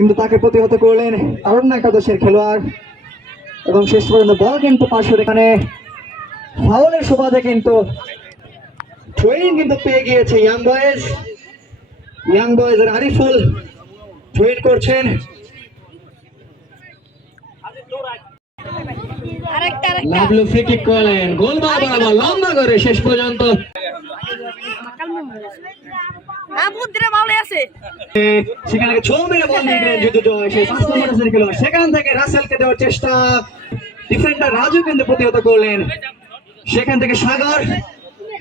কিন্তু তাকে প্রতিহত করলেন তারুণ্য একাদশের খেলোয়াড় এবং শেষ পর্যন্ত বল কিন্তু পার্শ্ব এখানে ফাউলের সুবাদে কিন্তু থ্রোইন কিন্তু পেয়ে গিয়েছে ইয়াং বয়েজ এর আরিফুল থ্রোইন করছেন। লাভলু ফ্রি কিক করলেন, গোল বরাবর লম্বা করে শেষ পর্যন্ত সেখানে ছোঁ মেরে বল নিয়ে গেলেন যুদ্ধ জয় সেই 5 নম্বরের খেলোয়াড়, সেখান থেকে রাসেলকে দেওয়ার চেষ্টা, ডিফেন্ডার রাজু কিন্তু প্রতিহত করলেন, সেখান থেকে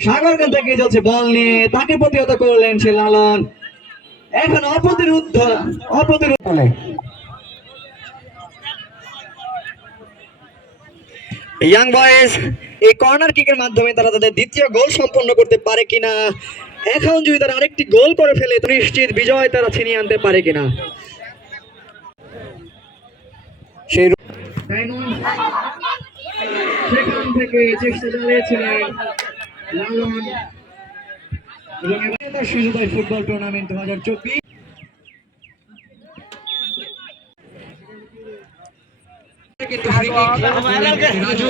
সাগর কিন্তু এগিয়ে যাচ্ছে বল নিয়ে, তাকে প্রতিহত করলেন সে লালন, এখন অপ্রতিরোধ বলে ইয়াং বয়েজ এই কর্নার কিকের মাধ্যমে তারা তাদের দ্বিতীয় গোল সম্পন্ন করতে পারে কিনা, এখন যদি তারা আরেকটি গোল করে ফেলে তো নিশ্চিত বিজয় তারা ছিনিয়ে আনতে পারে কিনা। সেখান থেকে চেষ্টা চালিয়েছিলেন লালন এবং শিশুদয় ফুটবল টুর্নামেন্ট 2024 রাজু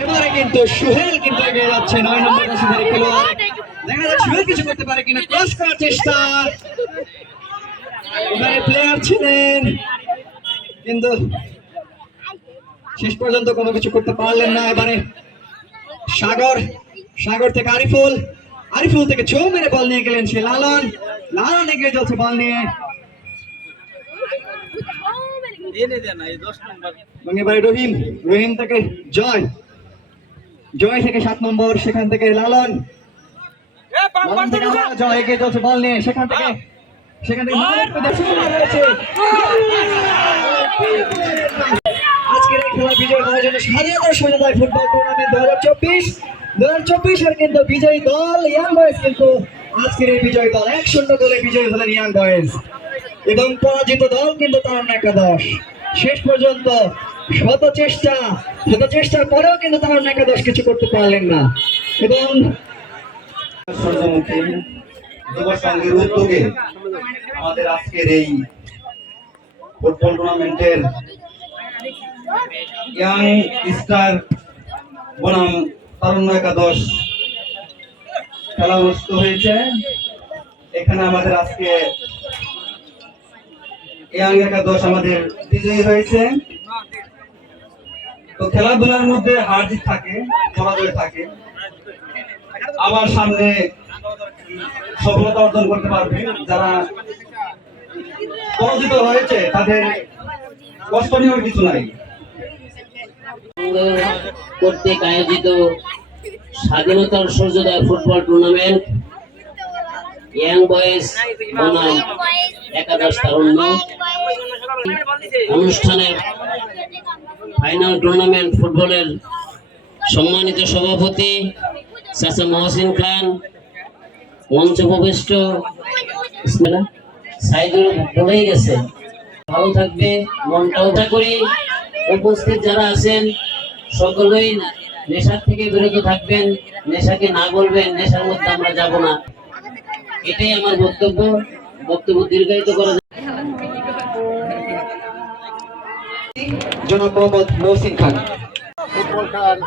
এবারে কিন্তু সুহেল কিন্তু এগিয়ে যাচ্ছে 9 নম্বর রাশিদারি খেলোয়াড়, দেখা যাক সুহেল কিছু করতে পারে কিনা, ক্রস করার চেষ্টা, এবারে প্লেয়ার ছিলেন কিন্তু শেষ পর্যন্ত কোনো কিছু করতে পারলেন না। এবারে সাগর থেকে আরিফুল থেকে ছোঁ মেরে বল নিয়ে গেলেন সে লালন এগিয়ে যাচ্ছে বল নিয়ে, এবারে রহিম থেকে জয় থেকে 7 নম্বর, সেখান থেকে লালন থেকে জয় এগিয়ে যাচ্ছে বল নিয়ে, সেখান থেকে আজকের এই খেলা বিজয় হওয়ার জন্য স্বাধীনতা সৈন্যদয় ফুটবল টুর্নামেন্ট 2024 এর কিন্তু বিজয়ী দল ইয়াং বয়েজ, কিন্তু আজকের এই বিজয়ী দল 1-0 গোলে বিজয়ী হলেন ইয়াং বয়েজ এবং পরাজিত দল কিন্তু তারুণ্য একাদশ। শেষ পর্যন্ত শত চেষ্টার পরেও কিন্তু তারুণ্য একাদশ কিছু করতে পারলেন না এবং যুব সংঘের উদ্যোগে আমাদের আজকের এই ফুটবল টুর্নামেন্টের ইয়াং স্টার বনাম তারুণ্য একাদশ খেলা অনুষ্ঠিত হয়েছে। এখানে আমাদের আজকে ইয়াং একাদশ আমাদের বিজয়ী হয়েছে। তো খেলাধুলার মধ্যে হার জিত থাকে, পরাজয় থাকে, আবার সামনে সফলতা অর্জন করতে পারবে। যারা পরাজিত হয়েছে তাদের কষ্ট নেওয়ার কিছু নাই। কর্তৃক আয়োজিত স্বাধীনতার সূর্যোদয় ফুটবল টুর্নামেন্ট ইয়াং বয়েজ বনাম একাদশ তারুণ্য অনুষ্ঠানের ফাইনাল টুর্নামেন্ট ফুটবলের সম্মানিত সভাপতি চাচা মহসিন খান, মঞ্চপ্রবিষ্ট সাইদুল বলেই গেছে, ভালো থাকবে মনটাও করি। উপস্থিত যারা আছেন সকলেই নেশার থেকে বিরত থাকবেন, নেশাকে না বলবেন, নেশার মধ্যে আমরা যাব না, এটাই আমার বক্তব্য দীর্ঘায়িত করা জনাব মোহাম্মদ মহসিন খান। ফুটবল খেলার